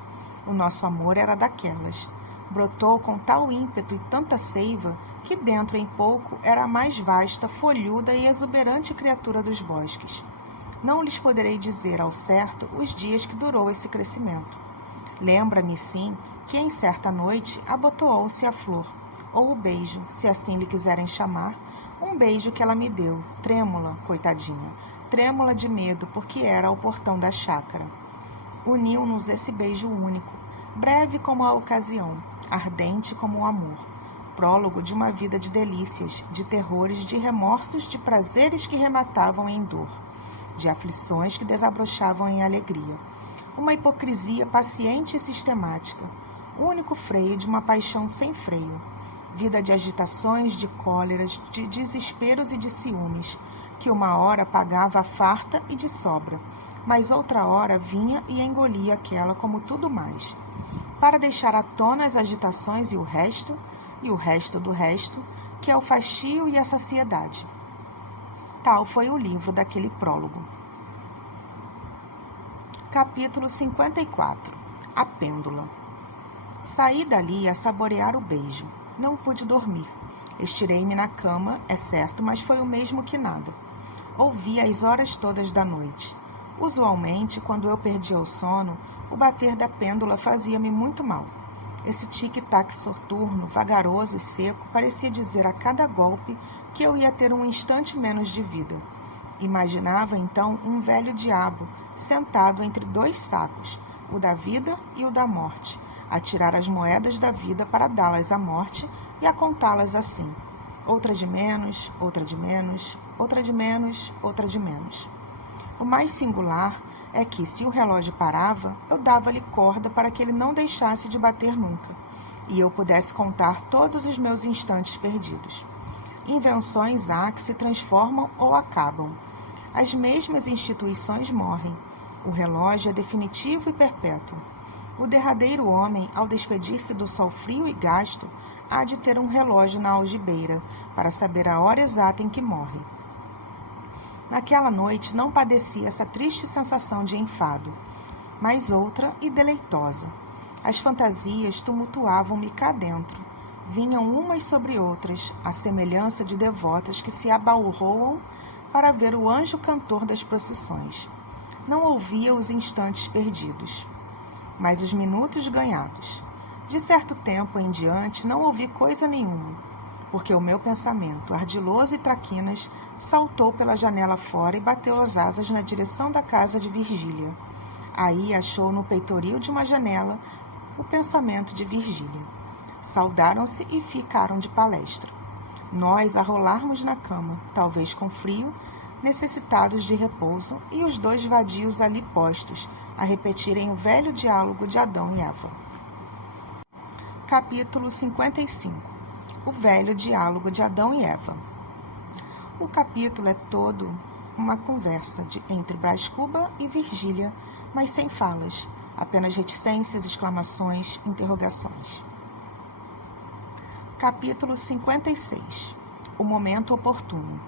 O nosso amor era daquelas. Brotou com tal ímpeto e tanta seiva que dentro em pouco era a mais vasta, folhuda e exuberante criatura dos bosques. Não lhes poderei dizer ao certo os dias que durou esse crescimento. Lembra-me, sim, que em certa noite abotoou-se a flor, ou o beijo, se assim lhe quiserem chamar, um beijo que ela me deu, trêmula, coitadinha, trêmula de medo, porque era ao portão da chácara. Uniu-nos esse beijo único, breve como a ocasião, ardente como o amor, prólogo de uma vida de delícias, de terrores, de remorsos, de prazeres que rematavam em dor, de aflições que desabrochavam em alegria. Uma hipocrisia paciente e sistemática, o único freio de uma paixão sem freio, vida de agitações, de cóleras, de desesperos e de ciúmes, que uma hora pagava a farta e de sobra, mas outra hora vinha e engolia aquela como tudo mais, para deixar à tona as agitações e o resto do resto, que é o fastio e a saciedade. Tal foi o livro daquele prólogo. Capítulo 54. A pêndula. Saí dali a saborear o beijo. Não pude dormir. Estirei-me na cama, é certo, mas foi o mesmo que nada. Ouvi as horas todas da noite. Usualmente, quando eu perdia o sono, o bater da pêndula fazia-me muito mal. Esse tic-tac soturno, vagaroso e seco, parecia dizer a cada golpe que eu ia ter um instante menos de vida. Imaginava, então, um velho diabo, sentado entre 2 sacos, o da vida e o da morte, a tirar as moedas da vida para dá-las à morte e a contá-las assim. Outra de menos, outra de menos, outra de menos, outra de menos. O mais singular é que, se o relógio parava, eu dava-lhe corda para que ele não deixasse de bater nunca, e eu pudesse contar todos os meus instantes perdidos. Invenções há que se transformam ou acabam. As mesmas instituições morrem. O relógio é definitivo e perpétuo. O derradeiro homem, ao despedir-se do sol frio e gasto, há de ter um relógio na algibeira para saber a hora exata em que morre. Naquela noite não padeci essa triste sensação de enfado, mas outra e deleitosa. As fantasias tumultuavam-me cá dentro. Vinham umas sobre outras, à semelhança de devotas que se abalroam para ver o anjo cantor das procissões. Não ouvia os instantes perdidos, mas os minutos ganhados. De certo tempo em diante não ouvi coisa nenhuma, porque o meu pensamento, ardiloso e traquinas, saltou pela janela fora e bateu as asas na direção da casa de Virgília. Aí achou no peitoril de uma janela o pensamento de Virgília. Saudaram-se e ficaram de palestra. Nós a rolarmos na cama, talvez com frio, necessitados de repouso, e os dois vadios ali postos, a repetirem o velho diálogo de Adão e Eva. Capítulo 55. O velho diálogo de Adão e Eva. O capítulo é todo uma conversa entre Brás Cuba e Virgília, mas sem falas, apenas reticências, exclamações, interrogações. Capítulo 56. O momento oportuno.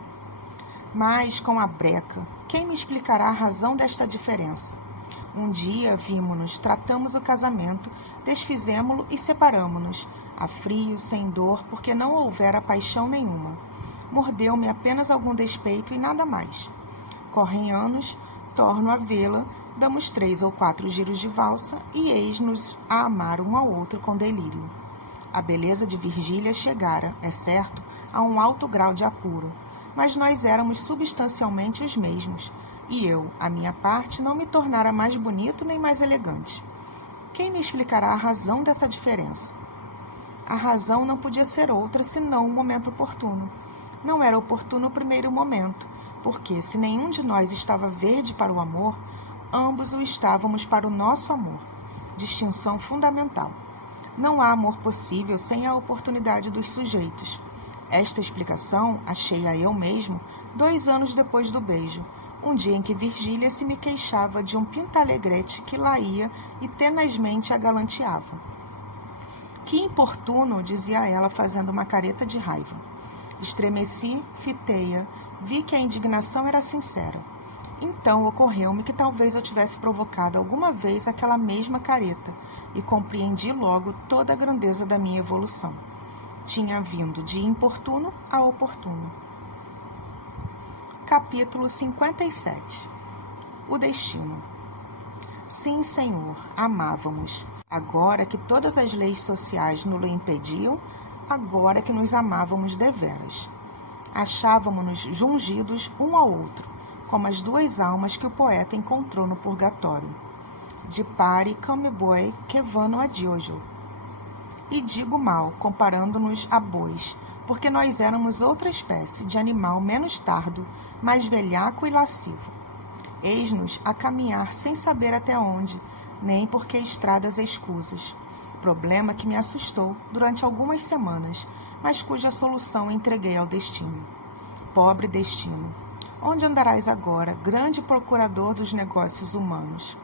Mas, com a breca, quem me explicará a razão desta diferença? Um dia vimo-nos, tratamos o casamento, desfizemo-lo e separamo-nos, a frio, sem dor, porque não houvera paixão nenhuma. Mordeu-me apenas algum despeito e nada mais. Correm anos, torno a vê-la, damos 3 ou 4 giros de valsa e eis-nos a amar um ao outro com delírio. A beleza de Virgília chegara, é certo, a um alto grau de apuro, mas nós éramos substancialmente os mesmos, e eu, a minha parte, não me tornara mais bonito nem mais elegante. Quem me explicará a razão dessa diferença? A razão não podia ser outra senão o momento oportuno. Não era oportuno o primeiro momento, porque, se nenhum de nós estava verde para o amor, ambos o estávamos para o nosso amor. Distinção fundamental. Não há amor possível sem a oportunidade dos sujeitos. Esta explicação achei-a eu mesmo 2 anos depois do beijo, um dia em que Virgília se me queixava de um pintalegrete que lá ia e tenazmente a galanteava. Que importuno, dizia ela, fazendo uma careta de raiva. Estremeci, fitei-a, vi que a indignação era sincera. Então ocorreu-me que talvez eu tivesse provocado alguma vez aquela mesma careta, e compreendi logo toda a grandeza da minha evolução. Tinha vindo de importuno a oportuno. Capítulo 57. O destino. Sim, Senhor, amávamos. Agora que todas as leis sociais nos impediam, agora que nos amávamos deveras. Achávamos-nos jungidos um ao outro, como as 2 almas que o poeta encontrou no purgatório. De pari come boi que vano adiojo. E digo mal, comparando-nos a bois, porque nós éramos outra espécie de animal menos tardo, mais velhaco e lascivo. Eis-nos a caminhar sem saber até onde, nem por que estradas escusas. Problema que me assustou durante algumas semanas, mas cuja solução entreguei ao destino. Pobre destino! Onde andarás agora, grande procurador dos negócios humanos?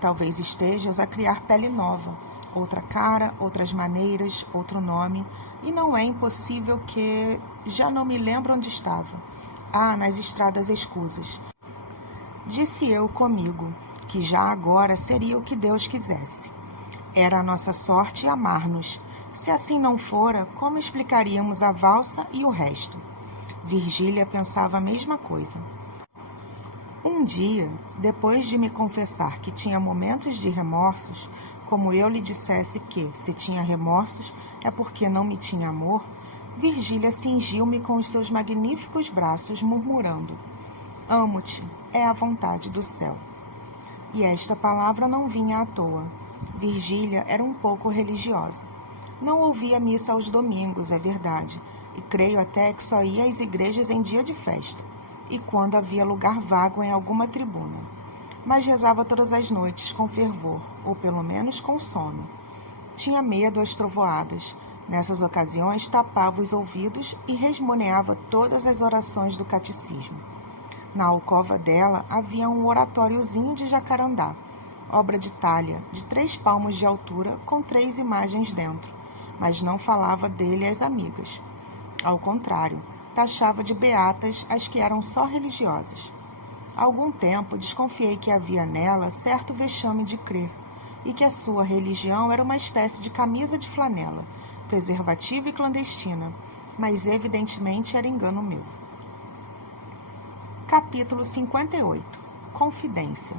Talvez estejas a criar pele nova, outra cara, outras maneiras, outro nome, e não é impossível que... já não me lembro onde estava. Nas estradas escusas. Disse eu comigo, que já agora seria o que Deus quisesse. Era a nossa sorte amar-nos. Se assim não fora, como explicaríamos a valsa e o resto? Virgília pensava a mesma coisa. Um dia, depois de me confessar que tinha momentos de remorsos, como eu lhe dissesse que, se tinha remorsos, é porque não me tinha amor, Virgília cingiu-me com os seus magníficos braços, murmurando: amo-te, é a vontade do céu. E esta palavra não vinha à toa. Virgília era um pouco religiosa. Não ouvia missa aos domingos, é verdade, e creio até que só ia às igrejas em dia de festa, e quando havia lugar vago em alguma tribuna. Mas rezava todas as noites com fervor, ou pelo menos com sono. Tinha medo às trovoadas. Nessas ocasiões, tapava os ouvidos e resmoneava todas as orações do catecismo. Na alcova dela havia um oratóriozinho de jacarandá, obra de talha, de 3 palmos de altura, com 3 imagens dentro, mas não falava dele às amigas. Ao contrário, taxava de beatas as que eram só religiosas. Há algum tempo desconfiei que havia nela certo vexame de crer, e que a sua religião era uma espécie de camisa de flanela, preservativa e clandestina, mas evidentemente era engano meu. Capítulo 58. Confidência.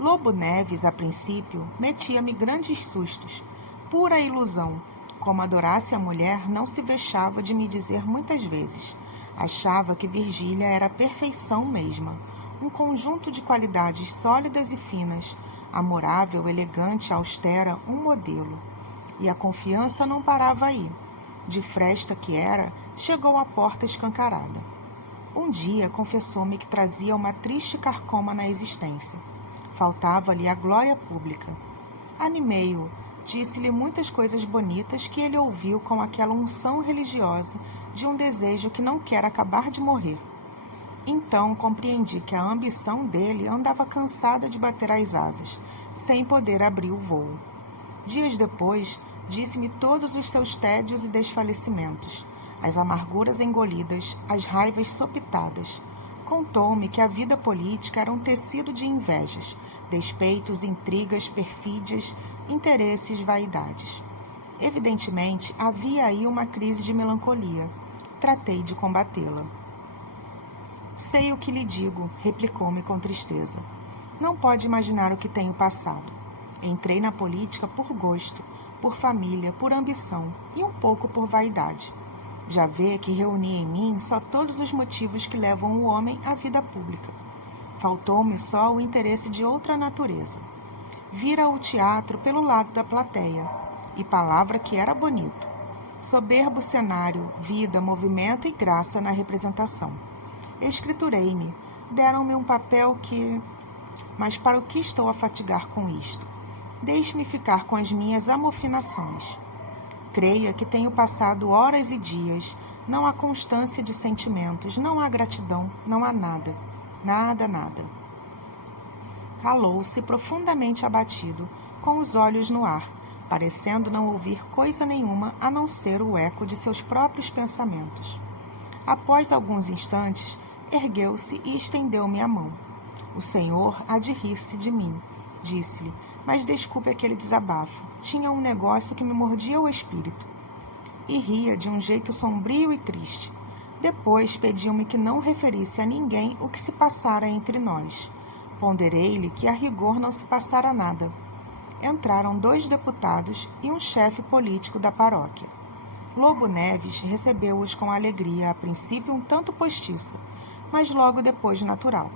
Lobo Neves, a princípio, metia-me grandes sustos. Pura ilusão. Como adorasse a mulher, não se vexava de me dizer muitas vezes. Achava que Virgília era a perfeição mesma, um conjunto de qualidades sólidas e finas, amorável, elegante, austera, um modelo. E a confiança não parava aí. De fresta que era, chegou à porta escancarada. Um dia confessou-me que trazia uma triste carcoma na existência. Faltava-lhe a glória pública. Animei-o, disse-lhe muitas coisas bonitas que ele ouviu com aquela unção religiosa de um desejo que não quer acabar de morrer. Então compreendi que a ambição dele andava cansada de bater as asas, sem poder abrir o vôo. Dias depois, disse-me todos os seus tédios e desfalecimentos, as amarguras engolidas, as raivas sopitadas. Contou-me que a vida política era um tecido de invejas, despeitos, intrigas, perfídias, interesses, vaidades. Evidentemente, havia aí uma crise de melancolia. Tratei de combatê-la. Sei o que lhe digo, replicou-me com tristeza. Não pode imaginar o que tenho passado. Entrei na política por gosto, por família, por ambição e um pouco por vaidade. Já vê que reuni em mim só todos os motivos que levam o homem à vida pública. Faltou-me só o interesse de outra natureza. Vira o teatro pelo lado da plateia, e palavra que era bonito. Soberbo cenário, vida, movimento e graça na representação. Escriturei-me, deram-me um papel que... Mas para o que estou a fatigar com isto? Deixe-me ficar com as minhas amofinações. Creia que tenho passado horas e dias, não há constância de sentimentos, não há gratidão, não há nada, nada. Calou-se profundamente abatido, com os olhos no ar, parecendo não ouvir coisa nenhuma a não ser o eco de seus próprios pensamentos. Após alguns instantes, ergueu-se e estendeu-me a mão. O senhor há de rir-se de mim, disse-lhe, mas desculpe aquele desabafo. Tinha um negócio que me mordia o espírito. E ria de um jeito sombrio e triste. Depois pediu-me que não referisse a ninguém o que se passara entre nós. Ponderei-lhe que a rigor não se passara nada. Entraram 2 deputados e um chefe político da paróquia. Lobo Neves recebeu-os com alegria, a princípio um tanto postiça, mas logo depois natural.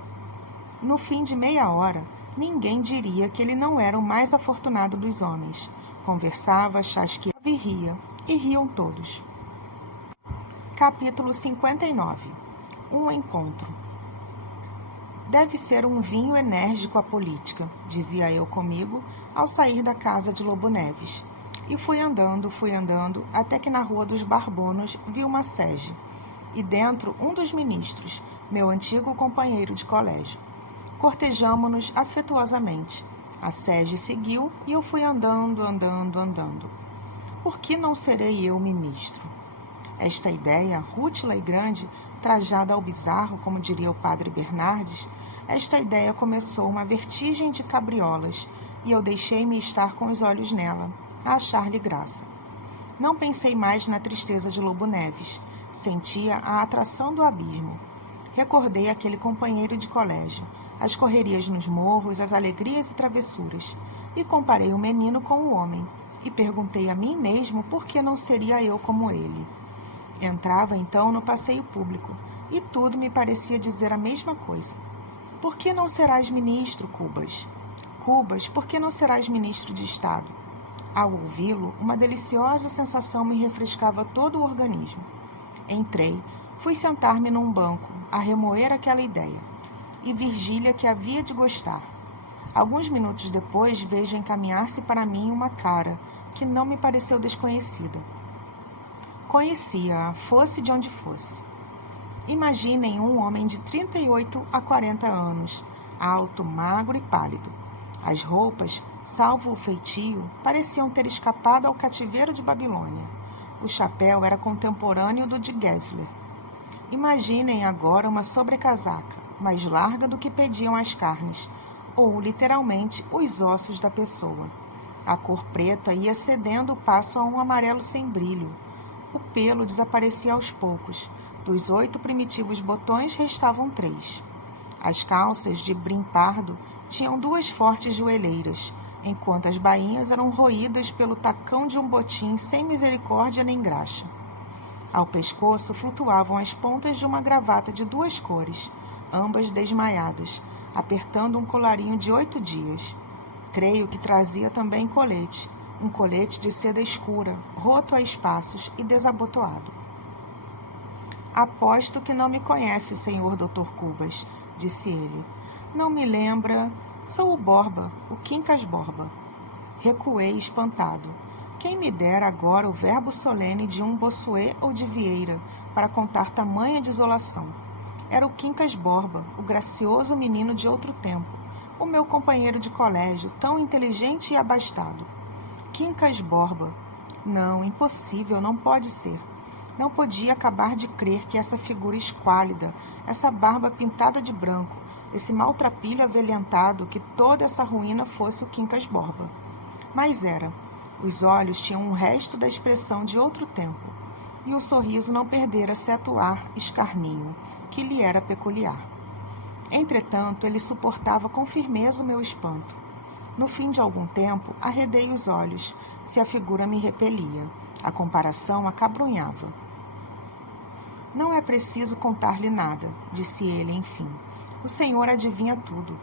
No fim de meia hora, ninguém diria que ele não era o mais afortunado dos homens. Conversava, chasqueava e ria. E riam todos. Capítulo 59. Um encontro. Deve ser um vinho enérgico a política, dizia eu comigo, ao sair da casa de Lobo Neves. E fui andando, até que na Rua dos Barbonos vi uma sege. E dentro um dos ministros, meu antigo companheiro de colégio. Cortejamo-nos afetuosamente. A sege seguiu e eu fui andando. Por que não serei eu ministro? Esta ideia, rútila e grande, trajada ao bizarro, como diria o padre Bernardes, esta ideia começou uma vertigem de cabriolas, e eu deixei-me estar com os olhos nela, a achar-lhe graça. Não pensei mais na tristeza de Lobo Neves, sentia a atração do abismo. Recordei aquele companheiro de colégio, as correrias nos morros, as alegrias e travessuras, e comparei o menino com o homem, e perguntei a mim mesmo por que não seria eu como ele. Entrava então no passeio público, e tudo me parecia dizer a mesma coisa. Por que não serás ministro, Cubas? Cubas, por que não serás ministro de Estado? Ao ouvi-lo, uma deliciosa sensação me refrescava todo o organismo. Entrei, fui sentar-me num banco, a remoer aquela ideia. E Virgília que havia de gostar. Alguns minutos depois, vejo encaminhar-se para mim uma cara que não me pareceu desconhecida. Conhecia-a, fosse de onde fosse. Imaginem um homem de 38 a 40 anos, alto, magro e pálido. As roupas, salvo o feitio, pareciam ter escapado ao cativeiro de Babilônia. O chapéu era contemporâneo do de Gessler. Imaginem agora uma sobrecasaca, mais larga do que pediam as carnes, ou, literalmente, os ossos da pessoa. A cor preta ia cedendo o passo a um amarelo sem brilho. O pelo desaparecia aos poucos. Dos 8 primitivos botões, restavam 3. As calças de brim pardo tinham 2 fortes joelheiras, enquanto as bainhas eram roídas pelo tacão de um botim sem misericórdia nem graxa. Ao pescoço flutuavam as pontas de uma gravata de 2 cores, ambas desmaiadas, apertando um colarinho de 8 dias. Creio que trazia também colete, um colete de seda escura, roto a espaços e desabotoado. Aposto que não me conhece, senhor Dr. Cubas, disse ele. Não me lembra... Sou o Borba, o Quincas Borba. Recuei espantado. Quem me dera agora o verbo solene de um Bossuet ou de Vieira para contar tamanha desolação. Era o Quincas Borba, o gracioso menino de outro tempo, o meu companheiro de colégio, tão inteligente e abastado. Quincas Borba. Não, impossível, não pode ser. Não podia acabar de crer que essa figura esquálida, essa barba pintada de branco, esse maltrapilho avelhentado, que toda essa ruína fosse o Quincas Borba. Mas era. Os olhos tinham um resto da expressão de outro tempo, e o sorriso não perdera certo ar escarninho, que lhe era peculiar. Entretanto, ele suportava com firmeza o meu espanto. No fim de algum tempo, arredei os olhos, se a figura me repelia. A comparação acabrunhava. Não é preciso contar-lhe nada, disse ele, enfim. O Senhor adivinha tudo.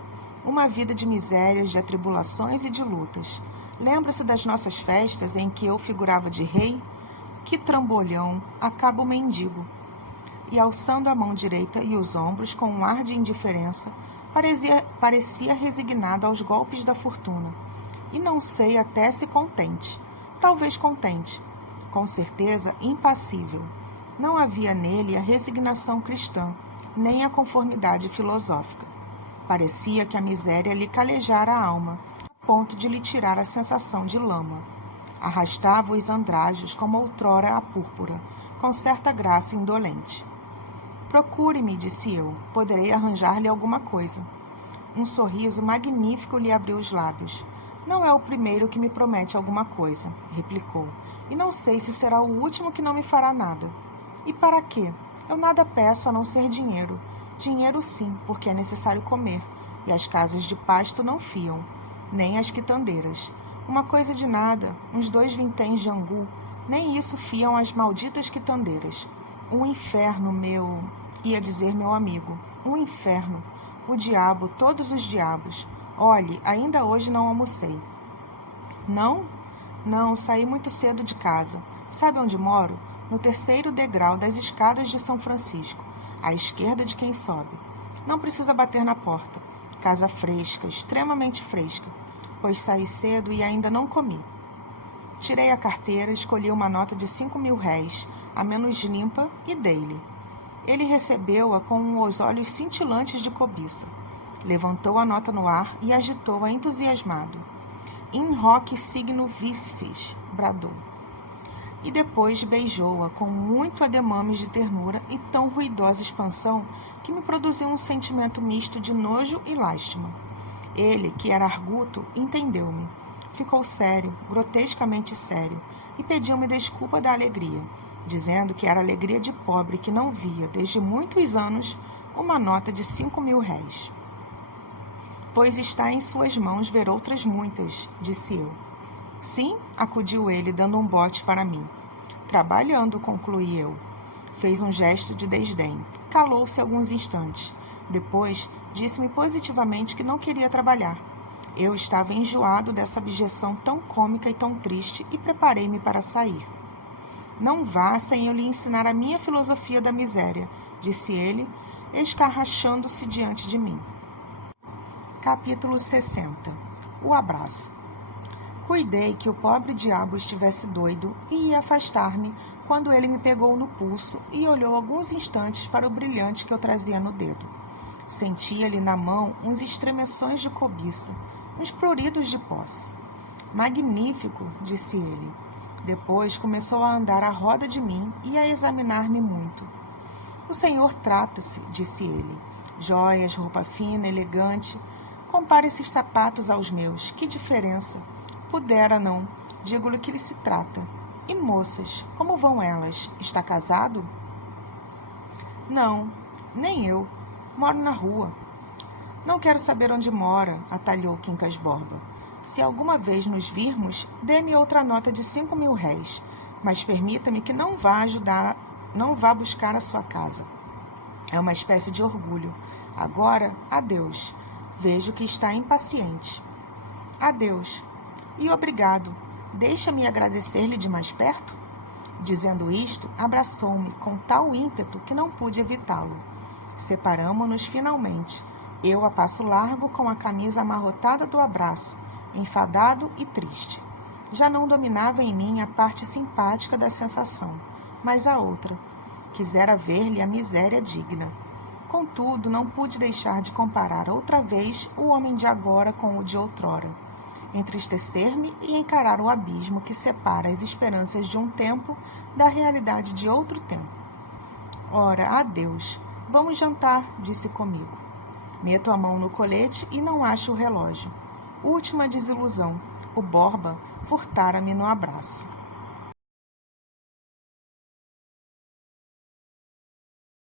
Uma vida de misérias, de atribulações e de lutas. Lembra-se das nossas festas em que eu figurava de rei? Que trambolhão, acaba o mendigo. E alçando a mão direita e os ombros com um ar de indiferença, parecia resignado aos golpes da fortuna. E não sei até se contente. Talvez contente. Com certeza impassível. Não havia nele a resignação cristã, nem a conformidade filosófica. Parecia que a miséria lhe calejara a alma, a ponto de lhe tirar a sensação de lama. Arrastava os andrajos como outrora a púrpura, com certa graça indolente. Procure-me, disse eu, poderei arranjar-lhe alguma coisa. Um sorriso magnífico lhe abriu os lábios. Não é o primeiro que me promete alguma coisa, replicou, e não sei se será o último que não me fará nada. E para quê? Eu nada peço a não ser dinheiro. Dinheiro sim, porque é necessário comer, e as casas de pasto não fiam, nem as quitandeiras. Uma coisa de nada, uns 2 vinténs de angu, nem isso fiam as malditas quitandeiras. Um inferno, ia dizer meu amigo, um inferno. O diabo, todos os diabos. Olhe, ainda hoje não almocei. Não? Não, saí muito cedo de casa. Sabe onde moro? No 3º degrau das escadas de São Francisco, à esquerda de quem sobe. Não precisa bater na porta. Casa fresca, extremamente fresca, pois saí cedo e ainda não comi. Tirei a carteira, escolhi uma nota de 5.000 réis, a menos limpa, e dei-lhe. Ele recebeu-a com os olhos cintilantes de cobiça. Levantou a nota no ar e agitou-a entusiasmado. In hoc signo vicis, bradou. E depois beijou-a com muito ademames de ternura e tão ruidosa expansão que me produziu um sentimento misto de nojo e lástima. Ele, que era arguto, entendeu-me. Ficou sério, grotescamente sério, e pediu-me desculpa da alegria, dizendo que era alegria de pobre que não via, desde muitos anos, uma nota de 5.000 réis. Pois está em suas mãos ver outras muitas, disse eu. Sim, acudiu ele, dando um bote para mim. Trabalhando, concluí eu. Fez um gesto de desdém. Calou-se alguns instantes. Depois, disse-me positivamente que não queria trabalhar. Eu estava enjoado dessa abjeção tão cômica e tão triste e preparei-me para sair. Não vá sem eu lhe ensinar a minha filosofia da miséria, disse ele, escarrachando-se diante de mim. Capítulo 60. O abraço. Cuidei que o pobre diabo estivesse doido e ia afastar-me quando ele me pegou no pulso e olhou alguns instantes para o brilhante que eu trazia no dedo. Sentia-lhe na mão uns estremeções de cobiça, uns pruridos de posse. Magnífico, disse ele. Depois começou a andar à roda de mim e a examinar-me muito. O senhor trata-se, disse ele. Joias, roupa fina, elegante. Compare esses sapatos aos meus. Que diferença! Pudera não. Digo-lhe que ele se trata. E moças, como vão elas? Está casado? Não, nem eu. Moro na rua. Não quero saber onde mora, atalhou Quincas Borba. Se alguma vez nos virmos, dê-me outra nota de 5.000 réis, mas permita-me que não vá buscar a sua casa. É uma espécie de orgulho. Agora, adeus. Vejo que está impaciente. Adeus. E obrigado. Deixa-me agradecer-lhe de mais perto? Dizendo isto, abraçou-me com tal ímpeto que não pude evitá-lo. Separamo-nos finalmente, eu a passo largo com a camisa amarrotada do abraço, enfadado e triste. Já não dominava em mim a parte simpática da sensação, mas a outra. Quisera ver-lhe a miséria digna. Contudo, não pude deixar de comparar outra vez o homem de agora com o de outrora. Entristecer-me e encarar o abismo que separa as esperanças de um tempo da realidade de outro tempo. Ora, adeus. Vamos jantar, disse comigo. Meto a mão no colete e não acho o relógio. Última desilusão. O Borba furtara-me no abraço.